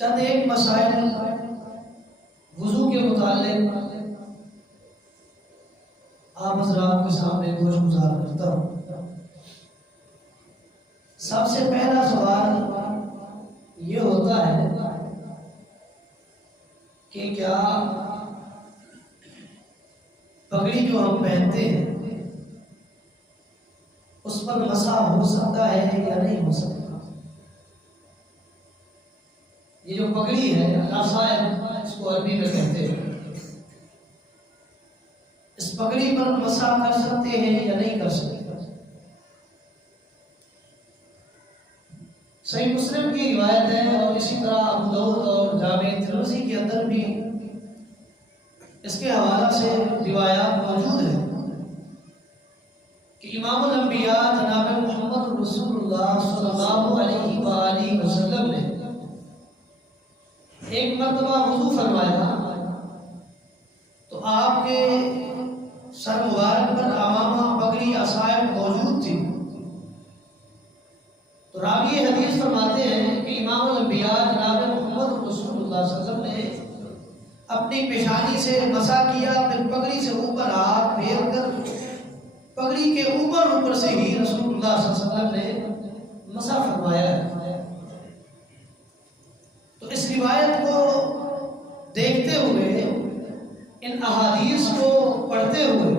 چند ایک مسائل وضو کے متعلق آپ حضرات کے سامنے گوش گزار کرتا ہوں۔ سب سے پہلا سوال یہ ہوتا ہے کہ کیا پگڑی جو ہم پہنتے ہیں اس پر مسح ہو سکتا ہے یا نہیں ہو سکتا؟ یہ جو پگڑی ہے صاحب اس کو عربی میں کہتے ہیں، اس پگڑی پر مسح کر سکتے ہیں یا نہیں کر سکتے؟ صحیح مسلم کی روایت ہے اور اسی طرح ابو داؤد اور جامع ترمذی کے اندر بھی اس کے حوالہ سے روایات موجود ہیں کہ امام الانبیاء جناب محمد رسول اللہ صلی اللہ علیہ وآلہ وسلم نے ایک مرتبہ وضو فرمایا تو آپ کے سر مبارک پر عمامہ پگڑی عصائب موجود تھی، تو راوی حدیث فرماتے ہیں کہ امام الانبیاء جناب محمد رسول اللہ صلی اللہ علیہ وسلم نے اپنی پیشانی سے مسح کیا، پھر پگڑی سے اوپر ہاتھ پھیر کر پگڑی کے اوپر سے ہی رسول اللہ صلی اللہ علیہ وسلم نے مسح فرمایا ہے۔ تو اس روایت کو دیکھتے ہوئے، ان احادیث کو پڑھتے ہوئے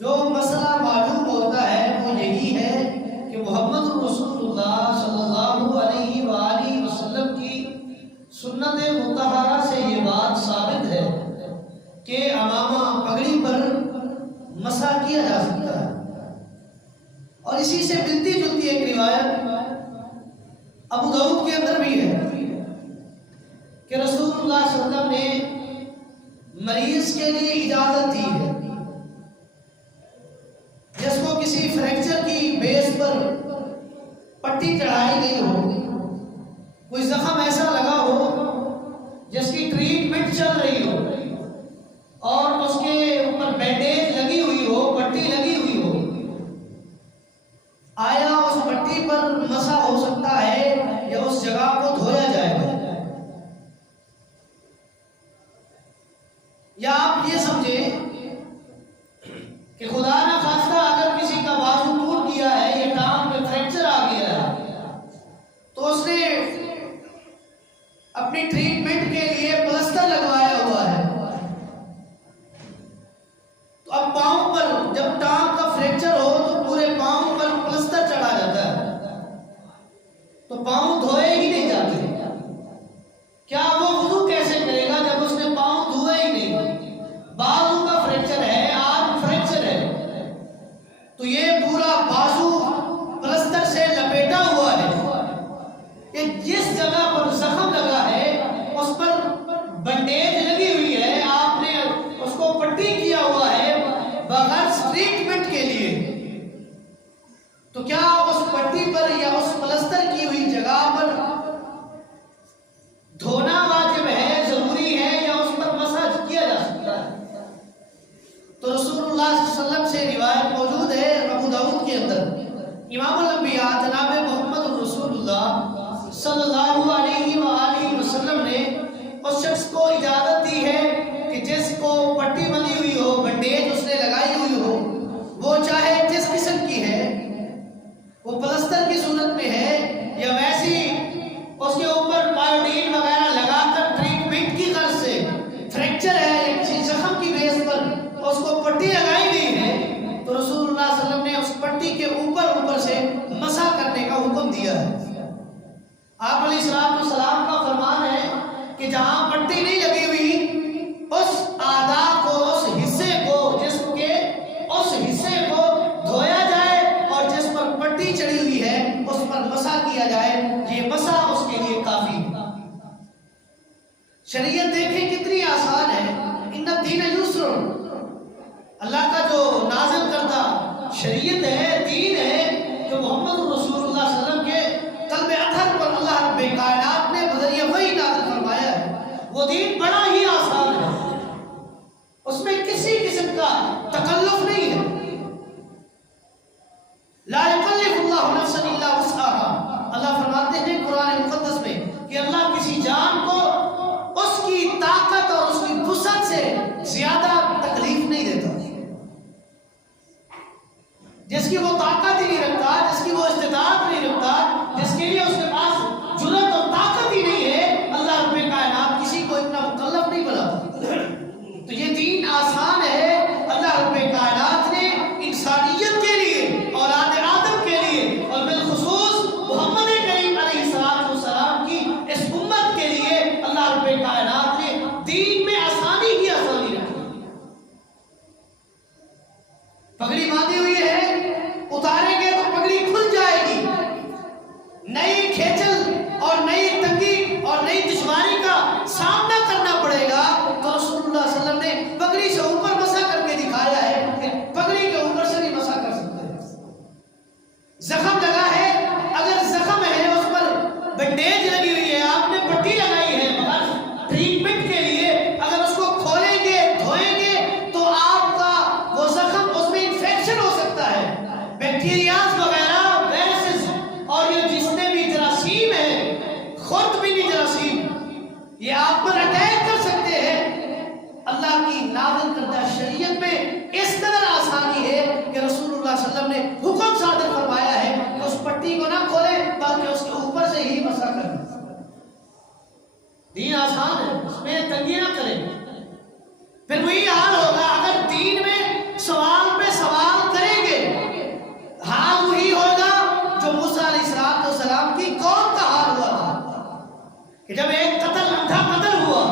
جو مسئلہ معلوم ہوتا ہے وہ یہی ہے کہ محمد رسول اللہ صلی اللہ علیہ وآلہ وسلم کی سنت مطہرہ سے یہ بات ثابت ہے کہ عمامہ پگڑی پر مسح کیا جا سکتا ہے۔ اور اسی سے ملتی جلتی ایک روایت ابو داؤد کے اندر بھی ہے کہ رسول اللہ صلی اللہ علیہ وسلم نے مریض کے لیے اجازت دی ہے جس کو کسی فریکچر کی بیس پر پٹی چڑھائی گئی ہو، کوئی زخم ایسا لگا ہو جس کی ٹریٹمنٹ چل رہی ہو اور اس کے اوپر بینڈیج لگی ہوئی ہو، پٹی لگی ہوئی ہو، آیا اس پٹی پر مسح ہو سکتا ہے یا اس جگہ کو دھویا جائے گا؟ یا آپ یہ سمجھیں کہ خدا نہ خواستہ اگر کسی کا بازو ٹوٹ گیا ہے یا ٹانگ میں فریکچر آ گیا ہے تو اس نے اپنی ٹریٹمنٹ کے لیے پلسٹر لگوایا ہوا ہے، تو اب پاؤں پر جب ٹانگ کا فریکچر ہو تو پورے پاؤں پر پلسٹر چڑھا جاتا ہے تو پاؤں دھوئے ہی نہیں جاتے۔ کیا وہ وضو کیسے کرے گا جب اس نے پاؤں دھوئے ہی نہیں؟ بازو کا فریکچر ہے، آرم فریکچر ہے، تو یہ پورا بازو پلسٹر سے لپیٹا ہوا ہے کہ جس جگہ پر زخم لگا ہے اس پر بنڈیج لگی ہوئی ہے، آپ نے اس کو پٹی کیا ہوا ہے بغیر ٹریٹمنٹ کے لیے، تو کیا اس پٹی پر یا اس پلسٹر کی ہوئی جگہ پر دھونا واجب ہے، ضروری ہے، یا اس پر مسح کیا جا سکتا ہے؟ تو رسول اللہ صلی اللہ علیہ وسلم سے روایت موجود ہے ابو داؤد کے اندر، امام الانبیاء جناب محمد رسول اللہ صلی اللہ علیہ وآلہ وسلم نے اس شخص کو اجازت دی ہے کہ جس کو پٹی بندھی ہوئی ہو، بنڈیج اس نے لگائی ہوئی ہو، وہ چاہے جس قسم کی ہے، وہ پلسٹر کی صورت میں ہے یا ویسی اس کے اوپر پائیوڈین وغیرہ لگا کر ٹریٹمنٹ کی غرض سے فریکچر ہے یا کسی زخم کی بیس پر اس کو پٹی لگائی گئی ہے، تو رسول اللہ صلی اللہ علیہ وسلم نے اس پٹی کے اوپر سے مسح کرنے کا حکم دیا ہے۔ آپ علیہ السلام کا فرمان ہے کہ جہاں پٹی نہیں لگی ہوئی اس اعضاء کو، اس حصے کو، جسم کے اس حصے کو دھویا جائے اور جس پر پٹی چڑھی ہوئی ہے اس پر مسح کیا جائے، یہ مسح اس کے لیے کافی ہے۔ شریعت دیکھیں کتنی آسان ہے، ان الدین یسر، اللہ کا جو نازل کردہ شریعت ہے، دین ہے، جو محمد رسول اللہ صلی اللہ علیہ وسلم کے قلب اطہر پر اللہ رب کائنات نے بذریعہ وحی نازل فرمایا ہے، وہ دین بڑا ہی آسان ہے، اس میں کسی قسم کا تکلف نہیں ہے۔ لا یکلف اللہ نفسا الا وسعها، اللہ فرماتے ہیں قرآن مقدس میں کہ اللہ کسی جان کو اس کی طاقت اور اس کی وسعت سے زیادہ تکلیف نہیں دیتا. جس کی وہ طاقت ہی نہیں رکھتا، جس کی وہ استطاعت نہیں رکھتا، جس کے لیے اس کے پاس جرأت اور طاقت ہی نہیں ہے، اللہ رب کائنات کسی کو اتنا مکلف نہیں بناتا. تو یہ دین آسان ہے. اللہ رب کائنات نے انسانیت کے لیے، اولاد آدم کے لیے، اور بالخصوص محمد کریم علیہ السلام کی اس امت کے لیے اللہ رب کائنات نے دین میں آسانی ہی آسانی رکھی. پگڑی باندھی ہوئی ہے، اتاریں گے تو پگڑی کھل جائے گی. نئی کھیچل اور نئی تنگی اور نئی دشواری کا سامنا کرنا پڑے گا. تو رسول اللہ صلی اللہ علیہ وسلم نے پگڑی سے اوپر مسا کر کے دکھایا ہے کہ پگڑی کے اوپر سے بھی مسا کر سکتے ہیں. زخم لگا ہے، اگر زخم ہے اس پر بینڈیج لگی ہوئی ہے، آپ نے پٹی لگائی ہے ٹریٹمنٹ کے لیے، اگر اس کو کھولیں گے دھوئیں گے تو آپ کا وہ زخم، اس میں انفیکشن ہو سکتا ہے. بیکٹیریاز وغیرہ، وائرسز اور یہ جتنے بھی جراثیم ہیں، خردبینی جراثیم، یہ آپ پر اٹیک کر سکتے ہیں. اللہ کی نازل کردہ شریعت میں اس قدر آسانی ہے کہ رسول اللہ صلی اللہ علیہ وسلم نے حکم صادر فرمایا ہے کہ اس پٹی کو نہ کھولیں بلکہ اس کے اوپر سے ہی مسا کریں. دین آسان ہے، اس میں تنگی نہ کریں. پھر وہی حال ہوگا اگر دین میں سوال پہ سوال کریں گے. حال وہی ہوگا جو موسیٰ علیہ السلام کی قوم کا حال ہوا تھا کہ جب ایک قتل، اندھا قتل ہوا،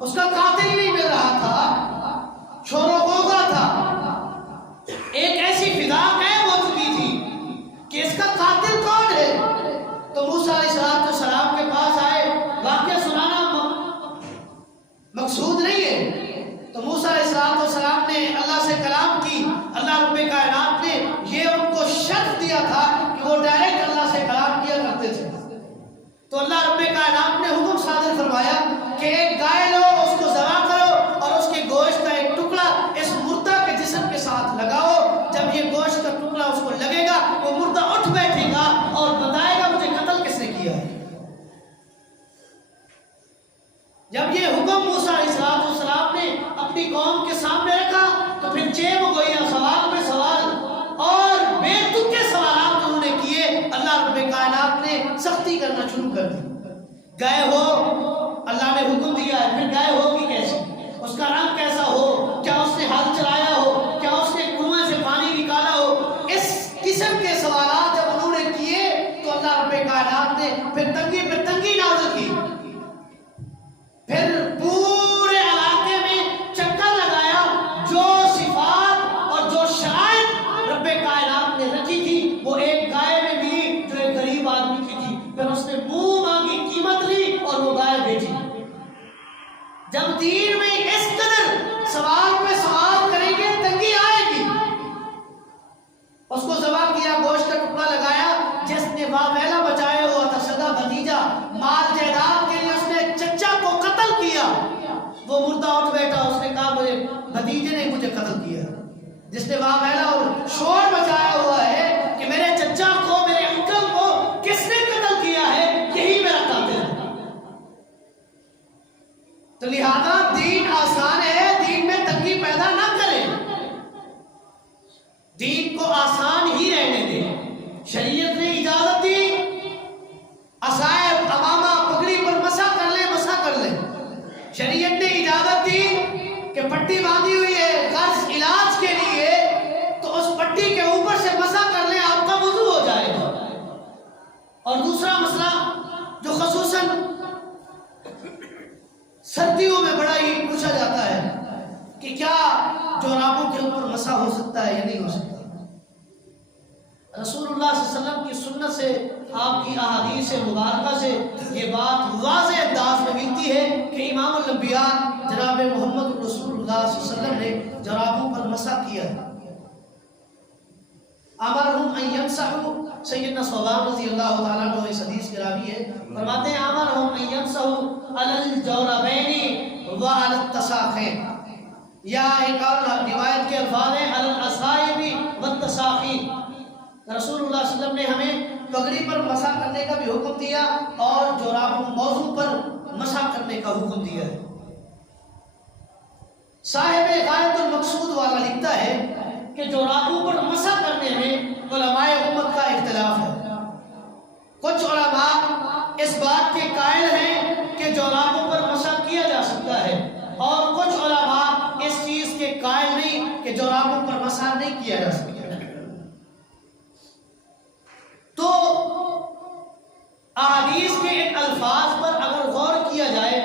اس کا قاتل ہی نہیں مل رہا تھا، شور و غوغا تھا، ایک ایسی فضا قائم ہو چکی تھی کہ اس کا قاتل کون ہے. تو موسیٰ علیہ السلام کے پاس آئے. واقعہ سنانا مقصود نہیں ہے. تو موسیٰ علیہ السلام نے اللہ سے کلام کی. اللہ رب کائنات نے یہ ان کو شرط دیا تھا کہ وہ ڈائریکٹ اللہ سے کلام کیا کرتے تھے. تو اللہ رب کائنات نے حکم صادر فرمایا کہ ایک گائے لو، اس کو ذبح کرو اور اس کے گوشت کا ایک ٹکڑا اس مردہ کے جسم کے ساتھ لگاؤ. جب یہ گوشت کا ٹکڑا اس کو لگے گا، وہ مردہ اٹھ بیٹھے گا اور بتائے گا مجھے قتل کس نے کیا ہے. جب یہ حکم موسیٰ علیہ السلام نے اپنی قوم کے سامنے رکھا تو پھر چیب گویا، سوال پہ سوال اور بے تکے سوالات انہوں نے کیے. اللہ رب کائنات نے سختی کرنا شروع کر دی. گائے ہو، اللہ نے حکم دیا ہے، پھر گائے ہوگی کیسے، اس کا رنگ کیسا ہو، کیا اس نے ہل چلایا ہو، کیا اس نے کنویں سے پانی نکالا ہو. اس قسم کے سوالات جب انہوں نے کیے تو اللہ رب کائنات نے پھر تنگی پہ تنگی نازل کی. پھر پورے علاقے میں چکر لگایا. جو صفات اور جو شرائط رب کائنات نے رکھی تھی وہ ایک گائے میں ملی جو ایک غریب آدمی کی تھی. پھر اس نے منہ مانگی، قیمت لی اور وہ گائے بیچی. جب دین میں اس قدر سوال پہ سوال کریں گے تنگی آئے گی. اس کو ذبح کیا، گوشت کا ٹکڑا لگایا. جس نے واویلا بچایا ہوا تھا، سگا بھتیجا، مال جائیداد کے لیے اس نے چچا کو قتل کیا. وہ مردہ اٹھ بیٹھا، اس نے کہا میرے بھتیجے نے مجھے قتل کیا. جس نے واویلا اور شور بچایا ہوا ہے کہ میرے چچا کو، میرے انکل کو کس نے قتل کیا ہے، یہی میرا قاتل ہے. تو لہذا دین آسان ہے، دین میں تنگی پیدا نہ کریں، دین کو آسان ہی رہنے دیں. شریعت نے اجازت دی عصائے امامہ پگڑی پر مسا کر لیں، مسا کر لیں. شریعت نے اجازت دی کہ پٹی باندھی ہوئی ہے غرض علاج کے لیے تو اس پٹی کے اوپر سے مسا کر لیں، آپ کا وضو ہو جائے گا. اور دوسرا مسئلہ جو خصوصاً سردیوں میں بڑا ہی پوچھا جاتا ہے کہ کیا جورابوں کے اوپر مسا ہو سکتا ہے یا نہیں ہو سکتا. رسول اللہ صلی اللہ علیہ وسلم کی سنت سے، آپ کی احادیث مبارکہ سے یہ بات واضح انداز میں ملتی ہے کہ امام الانبیاء جناب محمد رسول اللہ صلی اللہ علیہ وسلم نے جرابوں پر مسح کیا ہے. امرهم ان يمسحوا، سیدنا صوبان رضی اللہ تعالیٰ عنہ اس حدیث کے راوی ہے، فرماتے ہیں امرهم ان يمسحوا على الجوربين وعلى التساخين، یا ایک اور روایت کے الفاظ ہیں على الاصائب والتساخين. رسول اللہ صلی اللہ علیہ وسلم نے ہمیں پگڑی پر مسح کرنے کا بھی حکم دیا اور جورابوں موضوع پر مسح کرنے کا حکم دیا ہے۔ صاحب غایت المقصود والا لکھتا ہے کہ جورابوں پر مسح کرنے میں علماء امت کا اختلاف ہے۔ کچھ علماء اس بات کے قائل ہیں کہ جورابوں پر مسح کیا جا سکتا ہے، اور کچھ علماء اس چیز کے قائل نہیں کہ جورابوں پر مسح نہیں کیا جا سکتا۔ تو احادیث کے ان الفاظ پر اگر غور کیا جائے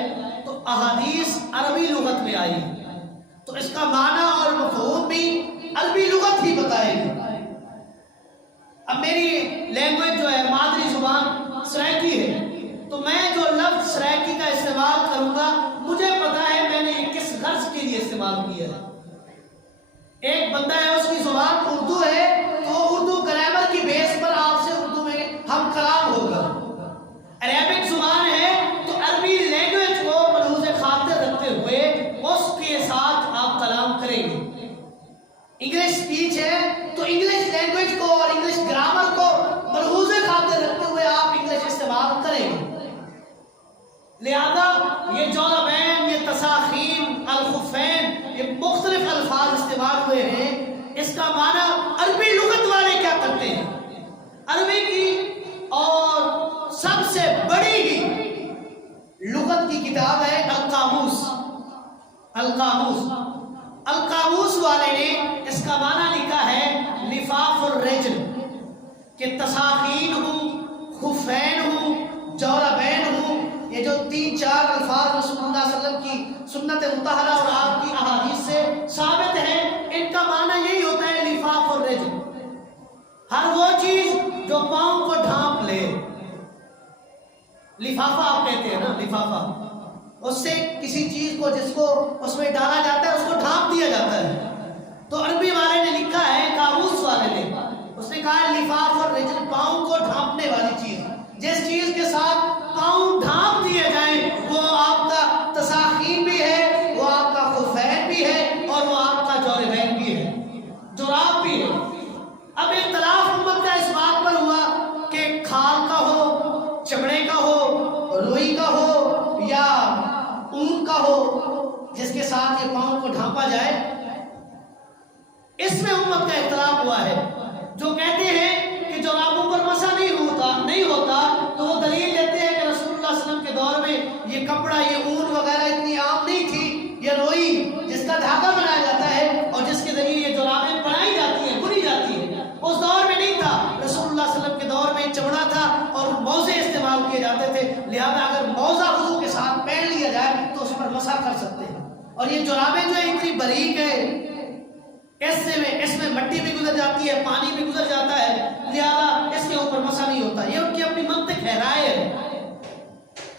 تو احادیث عربی لغت میں آئی، تو اس کا معنی اور مفہوم بھی عربی لغت ہی بتائے گی۔ اب میری لینگویج جو ہے، مادری زبان سرائکی ہے، تو میں جو لفظ سرائکی کا استعمال کروں گا مجھے پتا ہے میں نے کس غرض کے لیے استعمال کیا ہے۔ ایک بندہ ہے، اس کی زبان اردو ہے، تو اردو گرامر کی بیس پر آپ سے اردو میں ہم کلام ہوگا۔ عربک زبان ہے تو عربی لینگویج کو ملحوظ خاطر رکھتے ہوئے اس کے ساتھ آپ کلام کریں گے۔ انگلش سپیچ ہے تو انگلش لینگویج کو اور انگلش گرامر کو ملحوظ خاطر رکھتے ہوئے آپ انگلش استعمال کریں گے۔ لہذا یہ جوربین، یہ تساخین، الخفین، یہ مختلف الفاظ استعمال ہوئے ہیں، اس کا معنی عربی لغت والے کیا کرتے ہیں۔ عربی کی اور سب سے بڑی ہی لغت کی کتاب ہے القاموس۔ القاموس والے نے اس کا معنی لکھا ہے لفاف الرجل، کہ تساخین ہوں، خفین ہوں، جوربین ہوں، یہ جو 3-4 الفاظ رسول اللہ صلی اللہ علیہ وسلم کی سنت مطہرہ اور آپ کی احادیث سے ثابت ہیں، ان کا معنی یہی ہوتا ہے لفاف الرجل، ہر وہ چیز جو پاؤں کو ڈھانپ لے۔ لفافہ آپ کہتے ہیں نا، لفافہ، اس سے کسی چیز کو جس کو اس میں ڈالا جاتا ہے اس کو ڈھانپ دیا جاتا ہے۔ تو عربی والے نے لکھا ہے، قاموس والے نے، اس نے کہا ہے لفاف الرجل، پاؤں کو ڈھانپنے والی چیز، جس چیز کے ساتھ پاؤں ڈھانپ دیے جائیں وہ آپ کا تساخین بھی ہے، وہ آپ کا خفین بھی ہے، اور وہ آپ کا جوربین بھی ہے، جوراب بھی ہے۔ اب اختلاف امت کا اس بات پر ہوا کہ کھال کا ہو، چمڑے کا ہو، روئی کا ہو یا اون کا ہو، جس کے ساتھ یہ پاؤں کو ڈھانپا جائے، اس میں امت کا اختلاف ہوا ہے۔ جو کہتے ہیں کہ جورابوں پر مسح نہیں ہوتا تو وہ دلیل دیتے ہیں کہ رسول اللہ صلی اللہ علیہ وسلم کے دور میں یہ کپڑا، یہ اون وغیرہ اتنی عام نہیں تھی، یہ روئی جس کا دھاگا بنایا جاتا ہے اور جس کے ذریعے یہ جورابیں بنائی جاتی ہیں، بنی جاتی ہیں، اس دور میں نہیں تھا۔ رسول اللہ صلی اللہ علیہ وسلم کے دور میں چمڑا تھا اور موزے استعمال کیے جاتے تھے، لہذا اگر موزہ وضو کے ساتھ پہن لیا جائے تو اس پر مسح کر سکتے ہیں۔ اور یہ جورابیں جو ہے اتنی باریک ہے، اس میں مٹی بھی گزر جاتی ہے، پانی بھی گزر جاتا ہے، لہذا اس کے اوپر مسح نہیں ہوتا۔ یہ ان کی اپنی منطق ہے، رائے ہے۔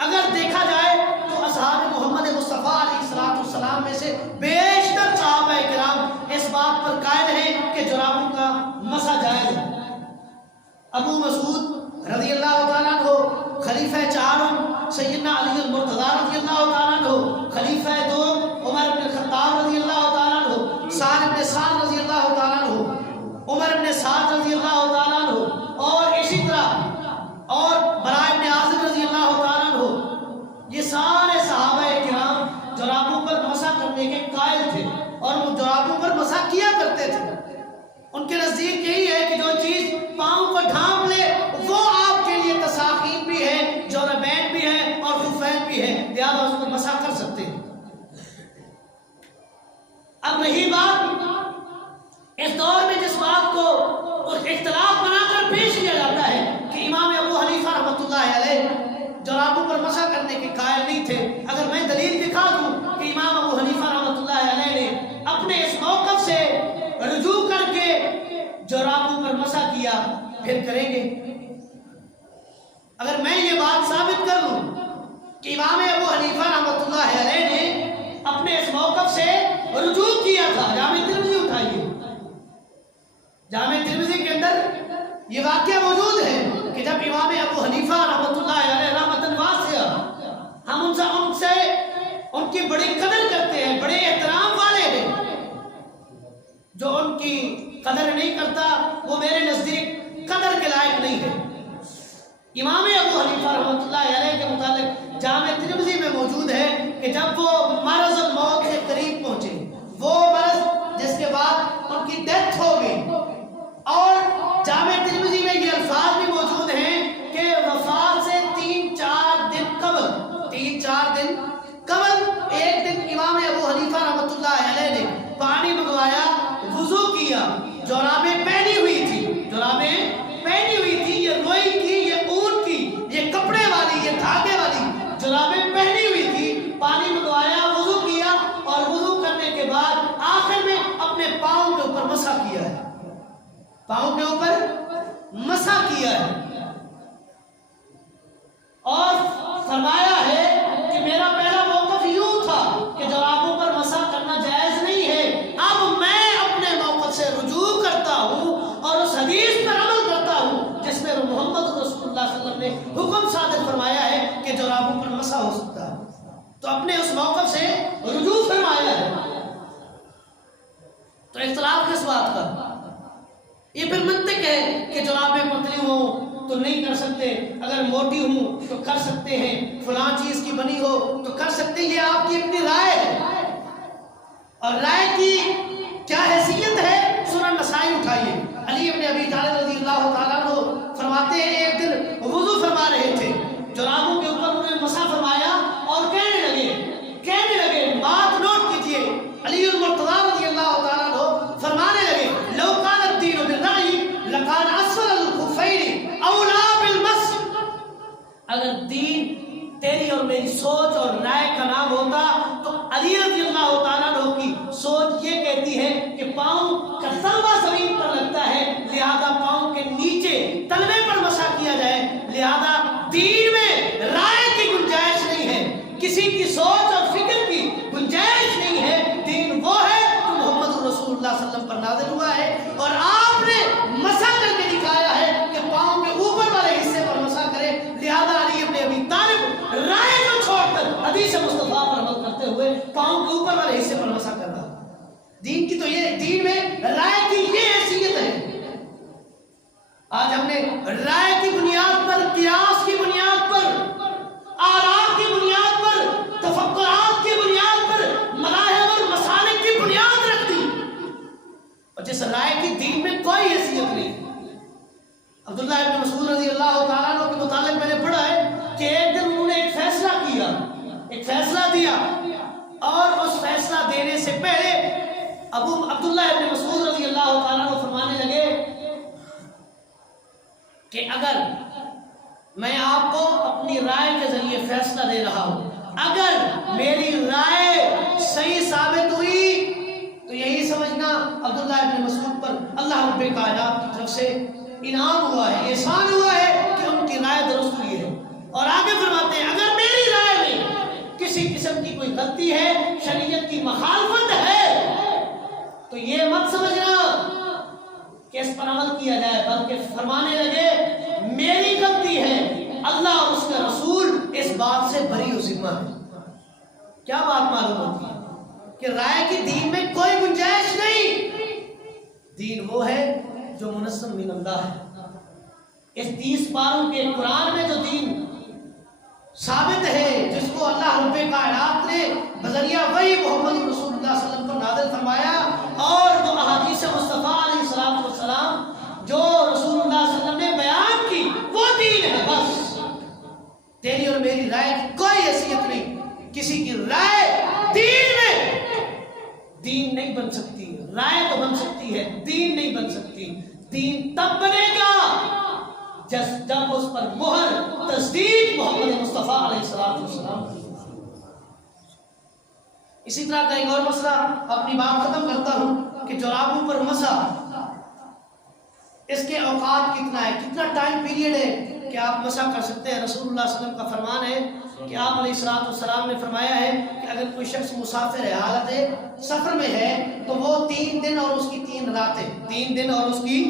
اگر دیکھا جائے تو اصحاب محمد مصطفیٰ علیہ السلام میں سے بیشتر صحابہ کرام اس بات پر قائل ہیں کہ جورابوں کا مسح جائز ہے۔ ابو مسعود رضی اللہ تعالیٰ عنہ، خلیفہ 4 سیدنا علی المرتضیٰ رضی اللہ تعالیٰ عنہ، خلیفہ 2 عمر بن الخطاب رضی اللہ تعالیٰ عنہ، سعد بن سعد رضی اللہ تعالیٰ عنہ، عمر بن سعد رضی اللہ تعالیٰ عنہ، اور اسی طرح اور براء بن عازب رضی اللہ تعالیٰ عنہ، یہ سارے صحابہ کرام جورابوں پر مسح کرنے کے قائل تھے اور وہ جورابوں پر مسح کیا کرتے تھے۔ ان کے نزدیک یہی ہے کہ جو چیز پاؤں کو ڈھانپ لے وہ آپ کے لیے تساخین بھی ہے، جوربین بھی ہے اور خفین بھی ہے، لہذا اس پر مسح کر سکتے ہیں۔ اب رہی بات اس دور میں جس بات کو اختلاف بنا کر پیش کیا جاتا ہے کہ امام ابو حنیفہ رحمۃ اللہ علیہ جورابوں پر مسح کرنے کے قائل نہیں تھے، اگر میں دلیل دکھا دوں کہ امام ابو حنیفہ رحمۃ اللہ علیہ نے اپنے اس موقف سے رجوع کر کے جورابوں پر مسح کیا، پھر کریں گے۔ اگر میں یہ بات ثابت کر لوں کہ امام ابو حنیفہ رحمۃ اللہ علیہ نے اپنے اس موقف سے رجوع کیا تھا، جامع ترمذی اٹھائیے، جامع ترمذی کے اندر یہ واقعہ موجود ہے کہ جب امام ابو حنیفہ رحمۃ اللہ علیہ رحمۃ واسعہ، ہم ان سے ان کی بڑی قدر کرتے ہیں، بڑے احترام والے ہیں، جو ان کی قدر نہیں کرتا وہ میرے نزدیک قدر کے لائق نہیں ہے۔ امام ابو حنیفہ رحمۃ اللہ علیہ کے متعلق جامع ترمذی میں موجود ہے کہ جب وہ مرض الموت کے قریب پہنچے، وہ مرض جس کے بعد ان کی ڈیتھ ہو گئی، اور جامع ترمذی میں یہ الفاظ بھی موجود ہیں کہ وفات سے 3-4 دن قبل ایک دن امام ابو حنیفہ رحمۃ اللہ علیہ نے پانی منگوایا، وضو کیا، جورابیں پہنی ہوئی تھی، یہ روئی کی، یہ اون کی، یہ کپڑے والی، یہ دھاگے والی جورابیں پہنی ہوئی تھی، پانی منگوایا، وضو کیا، اور وضو کرنے کے بعد آخر میں اپنے پاؤں کے اوپر مسح کیا ہے، اور فرمایا ہے کہ میرا پہلا موقف یوں تھا کہ جرابوں پر مسح کرنا جائز نہیں ہے، اب میں اپنے موقف سے رجوع کرتا ہوں اور اس حدیث پر عمل کرتا ہوں جس میں محمد رسول اللہ صلی اللہ علیہ وسلم نے حکم صادر فرمایا ہے کہ جرابوں پر مسح ہو سکتا ہے، تو اپنے اس موقف سے رجوع فرمایا ہے۔ تو اختلاف کس بات کا؟ یہ پھر منطق ہے کہ جرابیں پتلی ہوں تو نہیں کر سکتے، اگر موٹی ہوں تو کر سکتے ہیں، فلاں چیز کی بنی ہو تو کر سکتے ہیں، یہ آپ کی اپنی رائے ہے، اور رائے کی کیا حیثیت ہے؟ سنن نسائی اٹھائیے، علی ابن ابی طالب رضی اللہ تعالیٰ عنہ فرماتے ہیں ایک دن وضو فرما رہے تھے، جرابوں کے اوپر انہوں نے مسح فرمایا اور کہنے لگے، بات نوٹ کیجئے، علی المرتضی رضی اللہ تعالیٰ عنہ فرمانے لگے، لو کان الدین بالرأی لکان اسفل الخفین اولا بالمس، اگر دین تیری اور میری سوچ اور رائے کا نام ہوتا تو علی رضی اللہ تعالیٰ عنہ کی سوچ یہ کہتی ہے کہ پاؤں کا تلوا زمین پر لگتا ہے، لہذا پاؤں کے نیچے تلوے پر مسح کیا جائے، لہذا دین میں رائے کی گنجائش نہیں ہے، کسی کی سوچ اور فکر کی گنجائش نہیں ہے، دین وہ ہے جو محمد رسول اللہ صلی اللہ علیہ وسلم پر نازل ہوا ہے، اور آپ نے مسح کر کے دکھایا ہے کہ پاؤں کے اوپر والے حصے پر مسح کرے، لہذا علی ابن ابی طالب رائے کو چھوڑ کر حدیث مصطفیٰ پر عمل کرتے ہوئے پاؤں کے اوپر والے حصے پر مسح کر رہا۔ دین کی تو یہ، دین میں رائے کی یہ حیثیت ہے۔ آج ہم نے رائے کی بنیاد پر، قیاس کی بنیاد پر، آراء کی بنیاد پر، تفکرات کی بنیاد پر، مذاہب اور مسالک کی بنیاد رکھ دی، اور جس رائے کی دین میں کوئی حیثیت نہیں۔ عبداللہ ابن مسعود رضی اللہ تعالیٰ عنہ کے متعلق میں نے پڑھا ہے کہ ایک دن انہوں نے ایک فیصلہ دیا، اور اس فیصلہ دینے سے پہلے عبداللہ ابن مسعود رضی اللہ تعالیٰ عنہ فرمانے لگے کہ اگر میں آپ کو اپنی رائے کے ذریعے فیصلہ دے رہا ہوں، اگر میری رائے صحیح ثابت ہوئی تو یہی سمجھنا عبداللہ ابن مسعود پر اللہ رب کائنات کی طرف سے انعام ہوا ہے، احسان ہوا ہے کہ ان کی رائے درست ہوئی ہے۔ اور آگے فرماتے ہیں اگر میری رائے میں کسی قسم کی کوئی غلطی ہے، شریعت کی مخالفت ہے، تو یہ مت سمجھنا کہ اس پر عمل کیا جائے، بلکہ فرمانے لگے میری غلطی ہے، اللہ اور اس کا رسول اس بات سے بری و ذمہ ہے۔ کیا بات معلوم ہوتی ہے کہ رائے کی دین میں کوئی گنجائش نہیں، دین وہ ہے جو منظم من اللہ ہے۔ اس 30 پاروں کے قرآن میں جو دین ثابت ہے، جس کو اللہ رب کائنات نے بذریعہ وحی محمد رسول اللہ صلی اللہ علیہ وسلم پر نازل فرمایا، اور جو احادیث مصطفیٰ علیہ السلام جو رسول اللہ صلی اللہ علیہ وسلم نے بیان کی، وہ دین ہے۔ بس تیری اور میری رائے کی کوئی حیثیت نہیں، کسی کی رائے دین میں دین نہیں بن سکتی، رائے تو بن سکتی ہے، دین نہیں بن سکتی۔ دین تب بنے گا جب اس پر مہر تصدیق محمد مصطفیٰ علیہ السلام۔ اسی طرح کا ایک اور مسئلہ اپنی بات ختم کرتا ہوں کہ جرابوں پر مسح، اس کے اوقات کتنا ہے، کتنا ٹائم پیریڈ ہے کہ آپ مسح کر سکتے ہیں۔ رسول اللہ صلی اللہ علیہ وسلم کا فرمان ہے کہ آپ علیہ السلام نے فرمایا ہے کہ اگر کوئی شخص مسافر ہے، حالت سفر میں ہے، تو وہ 3 دن اور اس کی 3 راتیں 3 دن اور اس کی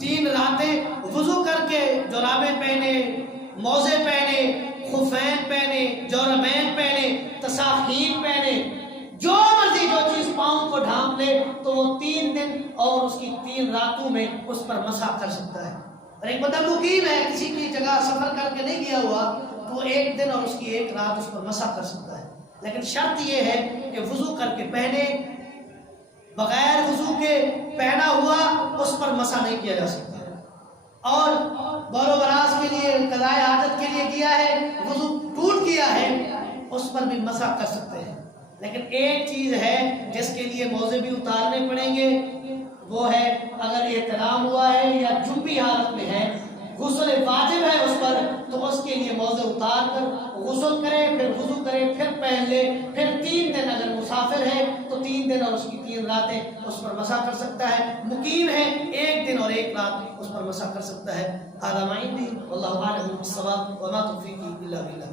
3 راتیں وضو کر کے جرابیں پہنے، موزے پہنے، خفین پہنے، جوربین پہنے، تساخین پہنے، جو مرضی جو چیز پاؤں کو ڈھانپ لے، تو وہ 3 دن اور اس کی 3 راتوں میں اس پر مسح کر سکتا ہے۔ اور ایک بندہ مقیم ہے، کسی کی جگہ سفر کر کے نہیں گیا ہوا، تو ایک دن اور اس کی ایک رات اس پر مسح کر سکتا ہے، لیکن شرط یہ ہے کہ وضو کر کے پہنے، بغیر وضو کے پہنا ہوا اس پر مسح نہیں کیا جا سکتا۔ اور بول و براز کے لیے، قضاء حاجت کے لیے کیا ہے، وضو ٹوٹ گیا ہے، اس پر بھی مسح کر سکتے ہیں۔ لیکن ایک چیز ہے جس کے لیے موزے بھی اتارنے پڑیں گے، وہ ہے اگر احترام ہوا ہے یا جنبی حالت میں ہے، غسل واجب ہے اس پر، تو اس کے لیے موزے اتار کر غسل کرے، پھر وضو کرے، پھر پہن لے، پھر 3 دن اگر مسافر ہے تو 3 دن اور اس کی 3 راتیں اس پر مسح کر سکتا ہے، مقیم ہے 1 دن اور 1 رات اس پر مسح کر سکتا ہے۔ هذا ما عندي والله اعلم بالصواب وما توفيقي الا بالله۔